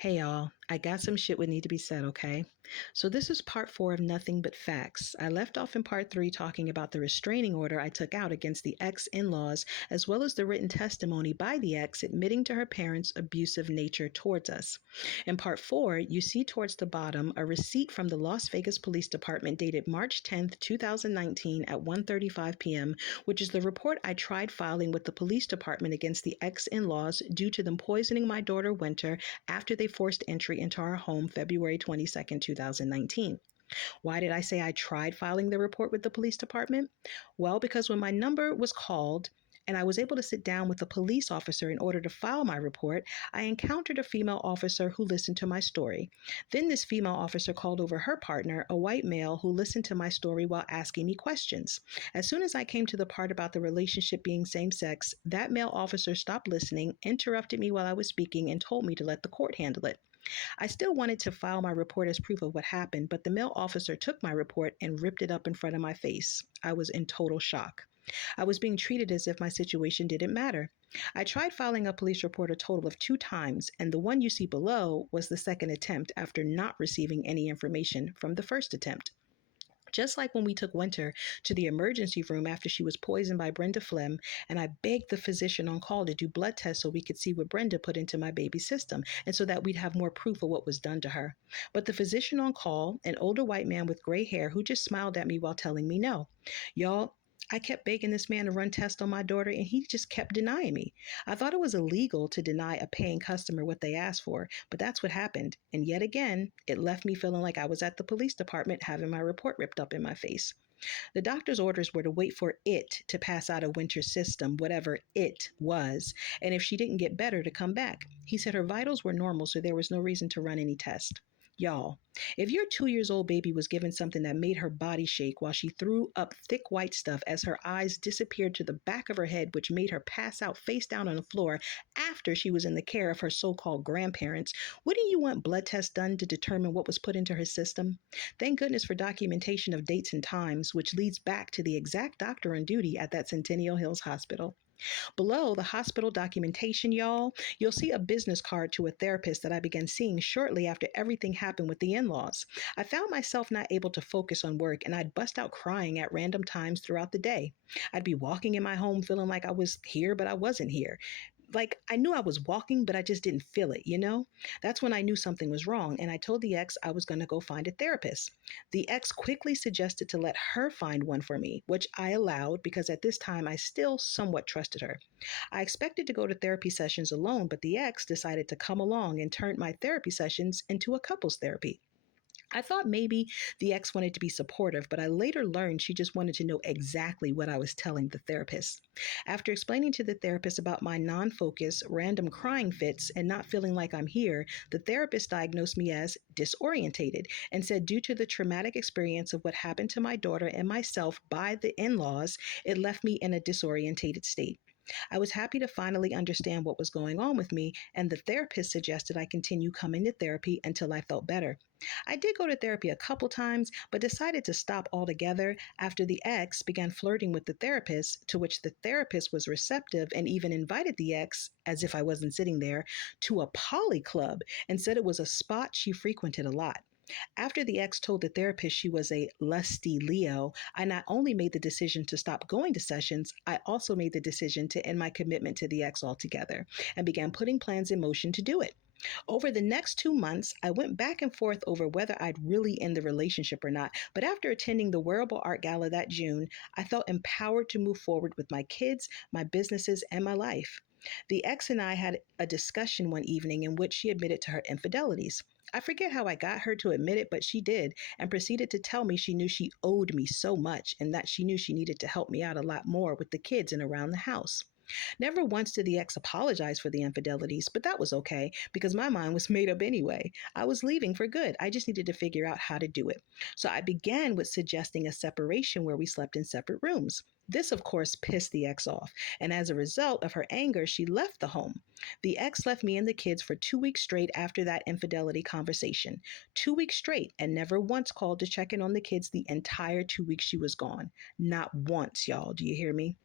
Hey y'all, I got some shit would need to be said, okay? So this is part 4 of Nothing But Facts. I left off in part 3 talking about the restraining order I took out against the ex-in-laws, as well as the written testimony by the ex admitting to her parents' abusive nature towards us. In part 4, you see towards the bottom a receipt from the Las Vegas Police Department dated March 10th, 2019 at 1:35 p.m., which is the report I tried filing with the police department against the ex-in-laws due to them poisoning my daughter Winter after they forced entry into our home February 22nd, 2019. Why did I say I tried filing the report with the police department? Well, because when my number was called and I was able to sit down with a police officer in order to file my report, I encountered a female officer who listened to my story. Then this female officer called over her partner, a white male, who listened to my story while asking me questions. As soon as I came to the part about the relationship being same-sex, that male officer stopped listening, interrupted me while I was speaking, and told me to let the court handle it. I still wanted to file my report as proof of what happened, but the male officer took my report and ripped it up in front of my face. I was in total shock. I was being treated as if my situation didn't matter. I tried filing a police report a total of 2 times, and the one you see below was the second attempt after not receiving any information from the first attempt. Just like when we took Winter to the emergency room after she was poisoned by Brenda Flem, and I begged the physician on call to do blood tests so we could see what Brenda put into my baby's system, and so that we'd have more proof of what was done to her. But the physician on call, an older white man with gray hair who just smiled at me while telling me no. Y'all, I kept begging this man to run tests on my daughter, and he just kept denying me. I thought it was illegal to deny a paying customer what they asked for, but that's what happened. And yet again, it left me feeling like I was at the police department having my report ripped up in my face. The doctor's orders were to wait for it to pass out of Winter's system, whatever it was, and if she didn't get better, to come back. He said her vitals were normal, so there was no reason to run any test. Y'all, if your 2 years old baby was given something that made her body shake while she threw up thick white stuff as her eyes disappeared to the back of her head, which made her pass out face down on the floor after she was in the care of her so-called grandparents, wouldn't you want blood tests done to determine what was put into her system? Thank goodness for documentation of dates and times, which leads back to the exact doctor on duty at that Centennial Hills hospital. Below the hospital documentation, y'all, you'll see a business card to a therapist that I began seeing shortly after everything happened with the in-laws. I found myself not able to focus on work, and I'd bust out crying at random times throughout the day. I'd be walking in my home feeling like I was here, but I wasn't here. Like, I knew I was walking, but I just didn't feel it, you know? That's when I knew something was wrong, and I told the ex I was going to go find a therapist. The ex quickly suggested to let her find one for me, which I allowed because at this time I still somewhat trusted her. I expected to go to therapy sessions alone, but the ex decided to come along and turned my therapy sessions into a couples therapy. I thought maybe the ex wanted to be supportive, but I later learned she just wanted to know exactly what I was telling the therapist. After explaining to the therapist about my non-focus, random crying fits and not feeling like I'm here, the therapist diagnosed me as disorientated and said due to the traumatic experience of what happened to my daughter and myself by the in-laws, it left me in a disorientated state. I was happy to finally understand what was going on with me, and the therapist suggested I continue coming to therapy until I felt better. I did go to therapy a couple times, but decided to stop altogether after the ex began flirting with the therapist, to which the therapist was receptive and even invited the ex, as if I wasn't sitting there, to a poly club and said it was a spot she frequented a lot. After the ex told the therapist she was a lusty Leo, I not only made the decision to stop going to sessions, I also made the decision to end my commitment to the ex altogether and began putting plans in motion to do it. Over the next 2 months, I went back and forth over whether I'd really end the relationship or not, but after attending the Wearable Art Gala that June, I felt empowered to move forward with my kids, my businesses, and my life. The ex and I had a discussion one evening in which she admitted to her infidelities. I forget how I got her to admit it, but she did, and proceeded to tell me she knew she owed me so much and that she knew she needed to help me out a lot more with the kids and around the house. Never once did the ex apologize for the infidelities, but that was okay because my mind was made up anyway. I was leaving for good. I just needed to figure out how to do it. So I began with suggesting a separation where we slept in separate rooms. This, of course, pissed the ex off, and as a result of her anger, she left the home. The ex left me and the kids for 2 weeks straight after that infidelity conversation. 2 weeks straight, and never once called to check in on the kids the entire 2 weeks she was gone. Not once, y'all. Do you hear me?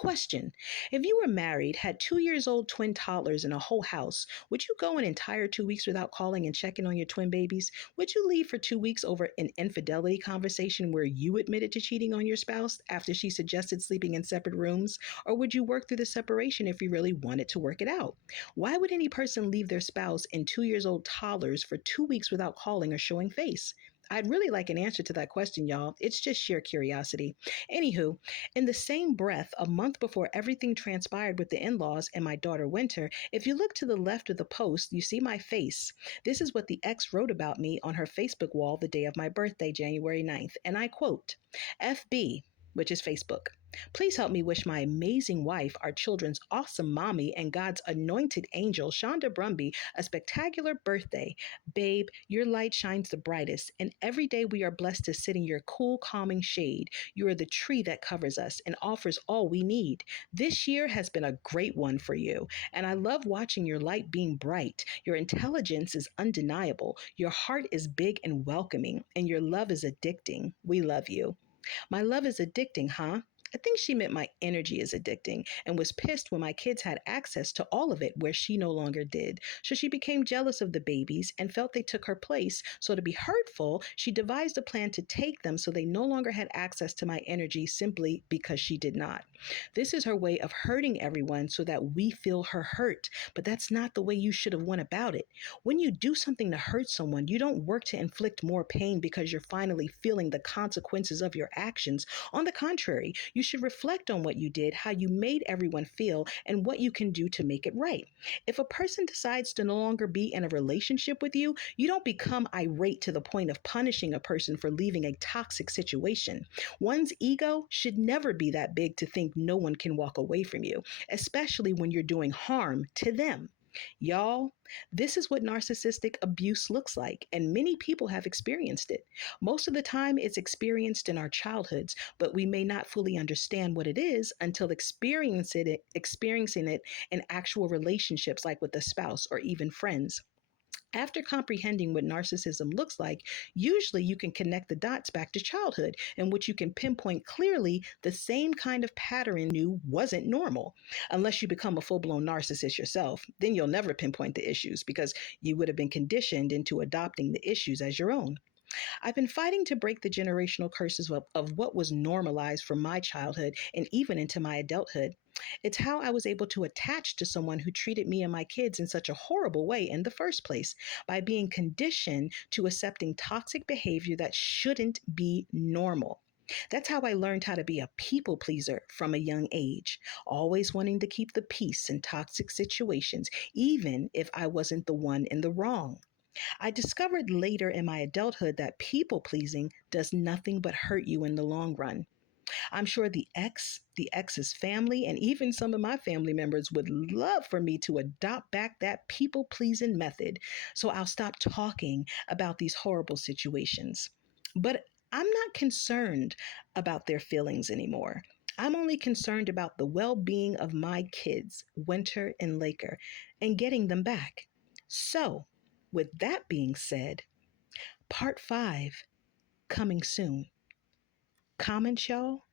Question: if you were married, had 2 years old twin toddlers and a whole house, would you go an entire 2 weeks without calling and checking on your twin babies? Would you leave for 2 weeks over an infidelity conversation where you admitted to cheating on your spouse after she suggested sleeping in separate rooms? Or would you work through the separation if you really wanted to work it out? Why would any person leave their spouse and 2 years old toddlers for 2 weeks without calling or showing face? I'd really like an answer to that question, y'all. It's just sheer curiosity. Anywho, in the same breath, a month before everything transpired with the in laws and my daughter Winter, if you look to the left of the post, you see my face. This is what the ex wrote about me on her Facebook wall the day of my birthday, January 9th. And I quote: FB, which is Facebook. Please help me wish my amazing wife, our children's awesome mommy, and God's anointed angel, Shanda Brumby, a spectacular birthday. Babe, your light shines the brightest, and every day we are blessed to sit in your cool, calming shade. You are the tree that covers us and offers all we need. This year has been a great one for you, and I love watching your light being bright. Your intelligence is undeniable, your heart is big and welcoming, and your love is addicting. We love you. My love is addicting, huh? I think she meant my energy is addicting and was pissed when my kids had access to all of it where she no longer did. So she became jealous of the babies and felt they took her place. So to be hurtful, she devised a plan to take them so they no longer had access to my energy simply because she did not. This is her way of hurting everyone so that we feel her hurt. But that's not the way you should have went about it. When you do something to hurt someone, you don't work to inflict more pain because you're finally feeling the consequences of your actions. On the contrary, you should reflect on what you did, how you made everyone feel, and what you can do to make it right. If a person decides to no longer be in a relationship with you, you don't become irate to the point of punishing a person for leaving a toxic situation. One's ego should never be that big to think no one can walk away from you, especially when you're doing harm to them. Y'all, this is what narcissistic abuse looks like, and many people have experienced it. Most of the time, it's experienced in our childhoods, but we may not fully understand what it is until experiencing it in actual relationships, like with a spouse or even friends. After comprehending what narcissism looks like, usually you can connect the dots back to childhood, in which you can pinpoint clearly the same kind of pattern you knew wasn't normal. Unless you become a full blown narcissist yourself, then you'll never pinpoint the issues because you would have been conditioned into adopting the issues as your own. I've been fighting to break the generational curses of what was normalized from my childhood and even into my adulthood. It's how I was able to attach to someone who treated me and my kids in such a horrible way in the first place, by being conditioned to accepting toxic behavior that shouldn't be normal. That's how I learned how to be a people pleaser from a young age, always wanting to keep the peace in toxic situations, even if I wasn't the one in the wrong. I discovered later in my adulthood that people pleasing does nothing but hurt you in the long run. I'm sure the ex's family, and even some of my family members would love for me to adopt back that people pleasing method. So I'll stop talking about these horrible situations. But I'm not concerned about their feelings anymore. I'm only concerned about the well being of my kids, Winter and Laker, and getting them back. So, with that being said, part 5 coming soon. Comments, y'all?